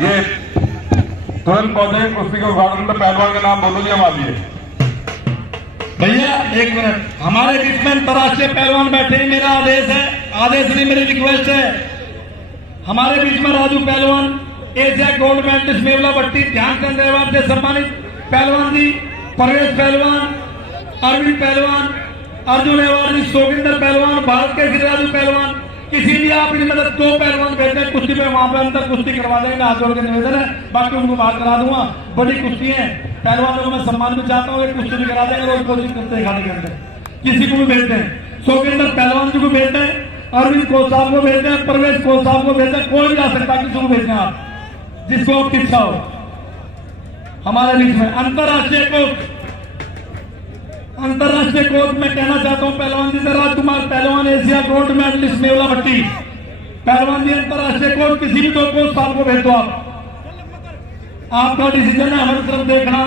ये तुरंत पहुंचे कुश्ती के उद्घाटन में पहलवान का नाम बोलो जी हम आइए। भैया एक मिनट, हमारे बीच में अंतर्राष्ट्रीय पहलवान बैठे हैं, मेरा आदेश है, आदेश नहीं मेरी रिक्वेस्ट है। हमारे बीच में राजू पहलवान, एशिया गोल्ड मेडलिस्ट मेवला भट्टी, ध्यानचंद अवार्ड से सम्मानित पहलवान जी, परवेश पहलवान, अरविंद पहलवान, अर्जुन अवार्ड, शोगिंदर पहलवान, भारत के श्री राजू पहलवान, किसी भी आप इनमें से 2 पहलवान बैठे कुश्ती में, वहां पर अंदर कुश्ती करवा देंगे, हाथ जोड़ के निवेदन है, बाकी उनको बात करा दूंगा। बड़ी कुश्ती है, पहलवानों को मैं सम्मान भी चाहता हूँ, कुश्ती भी करा देंगे, रोज कोशिश करते हैं खाने के अंदर। किसी को भी भेजते हैं, शोगिंदर पहलवान जी को भेजते हैं, अरविंद कोच साहब को भेजते हैं, परवेश कोच साहब को भेजते हैं, कोई भी आ सकता है, किसी को भेजते हैं आप, जिसको आप इच्छा हो। हमारे बीच में अंतर्राष्ट्रीय कोच में कहना चाहता हूं पहलवान जी से, राजकुमार पहलवान, एशिया गोल्ड मेडलिस्ट मेवला भट्टी, पहलवान जी अंतर्राष्ट्रीय कोच, किसी भी 2 कोच साहब को भेज दो आप, आपका डिसीजन है, हमारी तरफ देखना।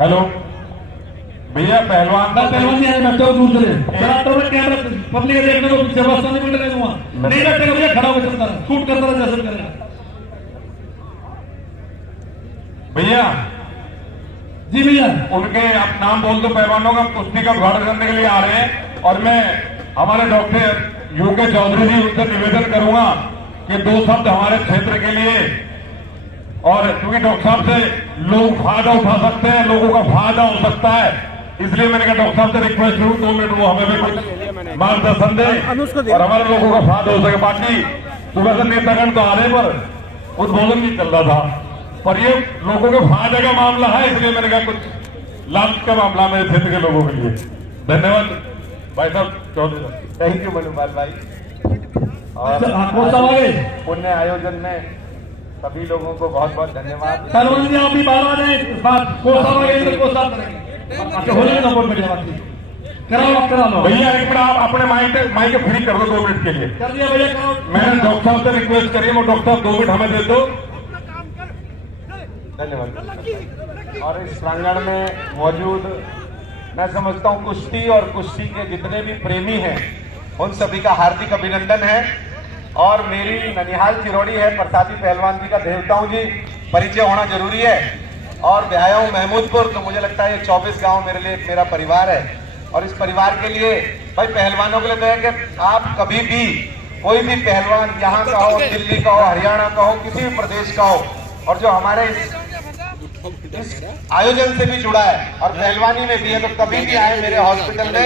हेलो भैया, पहलवान जी आए बैठे हो दूसरे कैमरा पब्लिक देखने को व्यवस्था नहीं मिल रही, वहां नहीं बैठेगा भैया, खड़ा होकर चलता रहा, शूट करता रहा जैसे करेगा। भैया जी भैया, उनके आप नाम बोल दो, पहलवानों का कुश्ती का उद्घाटन करने के लिए आ रहे हैं, और मैं हमारे डॉक्टर यूके चौधरी जी उनसे निवेदन करूंगा कि 2 शब्द हमारे क्षेत्र के लिए, और क्योंकि डॉक्टर साहब से लोग फायदा उठा सकते हैं, लोगों का फायदा हो सकता है, इसलिए मैंने कहा डॉक्टर साहब से रिक्वेस्ट करूं 2 मिनट वो हमें भी कुछ मार्गदर्शन दे और हमारे लोगों का फायदा हो सके। बाकी सुबह से नेतागण तो आ रहे, पर उद्बोधन नहीं चल रहा था, पर ये लोगों के फायदे का मामला है, इसलिए मैंने कहा कुछ लाभ का मामला मेरे क्षेत्र के लोगों के लिए। धन्यवाद भाई साहब चौधरी। थैंक यू मनुपाल भाई। और पुण्य आयोजन में सभी लोगों को बहुत बहुत धन्यवाद। पहलवान जी आप भी बाहर आ जाए, बात करा लो भैया। एक मिनट आप अपने माइक फ्री कर दो 2 मिनट के लिए। कर दिया भैया, करो। मैंने डॉक्टर साहब से रिक्वेस्ट करी है, वो डॉक्टर साहब 2 मिनट हमें दे दो। धन्यवाद। और इस प्रांगण में मौजूद मैं समझता हूं कुश्ती और कुश्ती के जितने भी प्रेमी हैं उन सभी का हार्दिक अभिनंदन है। और मेरी ननिहाल चिरौड़ी है, प्रसादी पहलवान जी का देवता हूं जी, परिचय होना जरूरी है। और मैं आया हूं महमूदपुर, तो मुझे लगता है ये 24 गांव मेरे लिए मेरा परिवार है। और इस परिवार के लिए भाई पहलवानों के लिए तो है कि आप कभी भी कोई भी पहलवान यहाँ का हो, दिल्ली का हो, हरियाणा का हो, किसी भी प्रदेश का हो, और जो हमारे इस आयोजन से भी जुड़ा है और पहलवानी में भी है, तो कभी भी आए मेरे हॉस्पिटल में।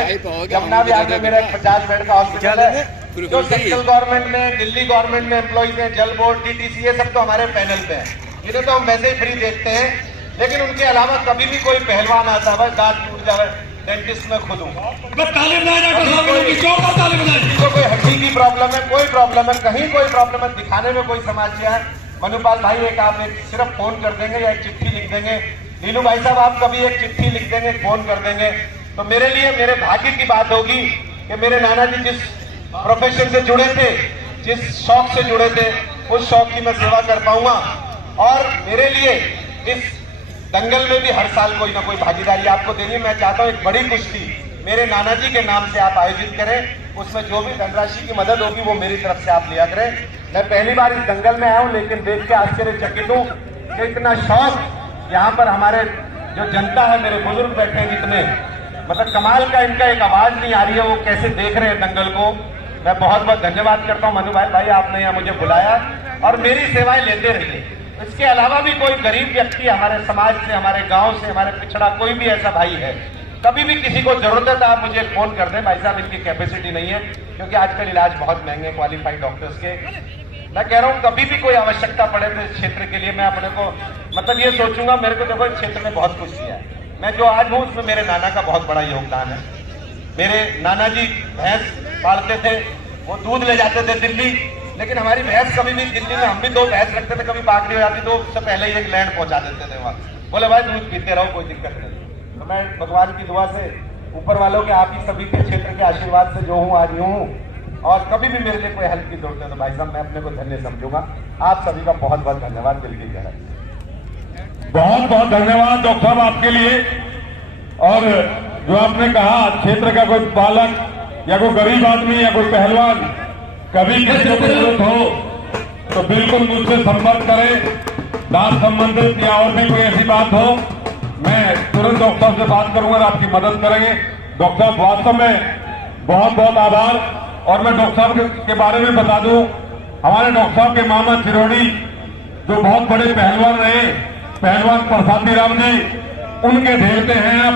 यमुना विहार में मेरा 50 बेड का हॉस्पिटल है, जो सेंट्रल गवर्नमेंट में, दिल्ली गवर्नमेंट में एम्प्लॉइज हैं, जल बोर्ड, टीटीसी, ये सब तो हमारे पैनल पे है। इन्हें तो हम वैसे ही फ्री देखते हैं, लेकिन उनके अलावा कभी भी कोई पहलवान आता है, दांत टूट जाए, डेंटिस्ट में खुद हूँ, तो कोई हड्डी की प्रॉब्लम है, कोई प्रॉब्लम है, कहीं कोई प्रॉब्लम है, दिखाने में कोई समस्या है, मनुपाल भाई एक आप एक सिर्फ फोन कर देंगे या एक चिट्ठी लिख देंगे, नीलू भाई साहब आप कभी एक चिट्ठी लिख देंगे, फोन कर देंगे, तो मेरे लिए मेरे भाग्य की बात होगी कि मेरे नाना जी जिस प्रोफेशन से जुड़े थे, जिस शौक से जुड़े थे, उस शौक की मैं सेवा कर पाऊंगा। और मेरे लिए इस दंगल में भी हर साल कोई ना कोई भागीदारी आपको देनी है। मैं चाहता हूं एक बड़ी कुश्ती मेरे नाना जी के नाम से आप आयोजित करें, उसमें जो भी धनराशि की मदद होगी वो मेरी तरफ से आप लिया करें। मैं पहली बार इस दंगल में आया हूं, लेकिन देख के आश्चर्यचकित हूं कि इतना शौक यहाँ पर हमारे जो जनता है, मेरे बुजुर्ग बैठे हैं जितने, मतलब कमाल का इनका एक आवाज नहीं आ रही है, वो कैसे देख रहे हैं दंगल को। मैं बहुत बहुत धन्यवाद करता हूं मनुभाई भाई, आपने यहाँ मुझे बुलाया और मेरी सेवाएं लेते रहिए। इसके अलावा भी कोई गरीब व्यक्ति हमारे समाज से, हमारे गांव से, हमारे पिछड़ा कोई भी ऐसा भाई है, कभी भी किसी को जरूरत है तो आप मुझे फोन कर दें। भाई साहब इनकी कैपेसिटी नहीं है, क्योंकि आजकल इलाज बहुत महंगे क्वालिफाइड डॉक्टर्स के। मैं कह रहा हूँ कभी भी कोई आवश्यकता पड़े तो इस क्षेत्र के लिए मैं अपने को मतलब ये सोचूंगा, मेरे को देखो इस क्षेत्र में बहुत कुछ किया है। मैं जो आज हूँ उसमें मेरे नाना का बहुत बड़ा योगदान है। मेरे नाना जी भैंस पालते थे, वो दूध ले जाते थे दिल्ली, लेकिन हमारी भैंस कभी भी दिल्ली में, हम भी 2 भैंस रखते थे, कभी बागड़ी हो जाती तो उससे पहले ही एक लैंड पहुंचा देते थे वहां, बोले भाई दूध पीते रहो कोई दिक्कत नहीं। तो मैं भगवान की दुआ से, ऊपर वालों के, आप ही सभी के क्षेत्र के आशीर्वाद से जो हूँ आज यूं हूँ। और कभी भी मेरे लिए कोई हेल्प की जरूरत है तो भाई साहब मैं अपने को धन्य समझूंगा। आप सभी का बहुत बहुत धन्यवाद, दिल की गहराई। बहुत बहुत धन्यवाद डॉक्टर साहब आपके लिए। और जो आपने कहा क्षेत्र का कोई बालक या कोई गरीब आदमी या कोई पहलवान कभी किसी को जरूरत हो तो बिल्कुल मुझसे संपर्क करें। दांत संबंधित या और भी कोई ऐसी बात हो, मैं तुरंत डॉक्टर साहब से बात करूंगा, आपकी मदद करेंगे। डॉक्टर साहब वास्तव में बहुत बहुत आभार। और मैं डॉक्टर साहब के बारे में बता दूं, हमारे डॉक्टर साहब के मामा चिरौड़ी जो बहुत बड़े पहलवान रहे, पहलवान प्रसादी राम जी, उनके देवते हैं। अब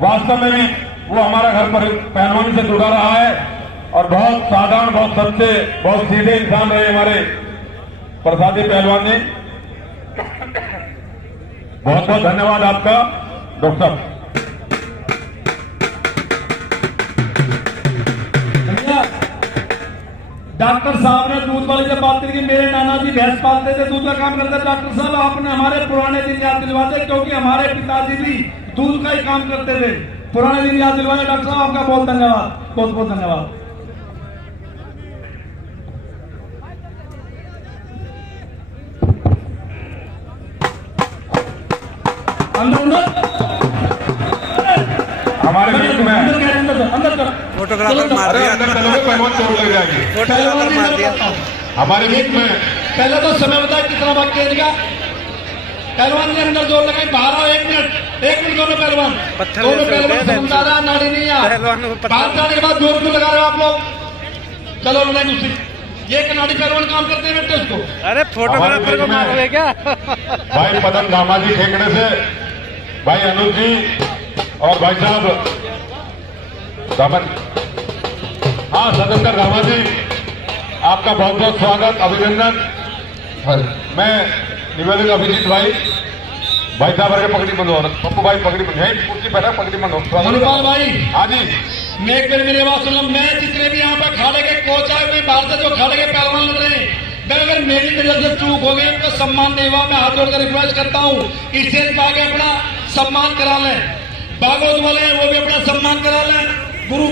वास्तव में भी वो हमारा घर पर पहलवानी से जुड़ा रहा है और बहुत साधारण, बहुत सच्चे, बहुत सीधे इंसान रहे हमारे प्रसादी पहलवान जी। बहुत बहुत धन्यवाद आपका डॉक्टर साहब। डॉक्टर साहब ने दूध वाले से बात करी, मेरे नाना जी भैंस पालते थे, दूध का काम करते थे। डॉक्टर साहब आपने हमारे पुराने दिन याद दिलवाते, क्योंकि हमारे पिताजी भी दूध का ही काम करते थे। पुराने दिन याद दिलवाए डॉक्टर साहब, आपका बहुत धन्यवाद, बहुत बहुत धन्यवाद। हमारे बीच में अंदर फोटोग्राफर मार दिया, अंदर चलोगे पहलवान चोट लग जाएगी। फोटोग्राफर मार दिया। हमारे बीच में पहले तो समय बताया कितना बाकी है इनका। पहलवान ने अंदर जोर लगाई, बाहर आओ, 1 मिनट दोनों पहलवान, पत्थर दोनों जैसे पहलवान होते हैं, समझा रहा, नाड़ी नहीं आ पहलवानों को पत्थर- बाहर जाने के बाद जोर क्यों लगा रहे हो आप लोग? चलो लड़ाई दूसरी, ये कनाडी पहलवान काम करते हैं बेटे उसको। अरे फोटोग्राफर को मारोगे क्या? भाई पदम दामाजी खेकड़े से, भाई अनुज जी और भाई साहब दामन, हाँ सदस्य दामाजी, आपका बहुत बहुत स्वागत, अभिनंदन। मैं निवेदक अभिजीत भाई साहब के पगड़ी बंधो, पप्पू भाई पगड़ी बंधो, कुर्सी बैठा पगड़ी बंधो। मनुपाल भाई, हाँ जी, मैं एक बार मेरी आवाज सुन लो। मैं जितने भी यहाँ पे अखाड़े के कोच आए हुए, बाहर से जो अखाड़े के पहलवान लड़ रहे हैं, मैं अगर मेरी तरफ से चूक हो गई, उनका सम्मान नहीं हुआ, मैं हाथ जोड़कर रिक्वेस्ट करता हूँ, इससे आगे अपना सम्मान करा लें। भागवत वाले हैं वो भी अपना सम्मान करा लें। गुरु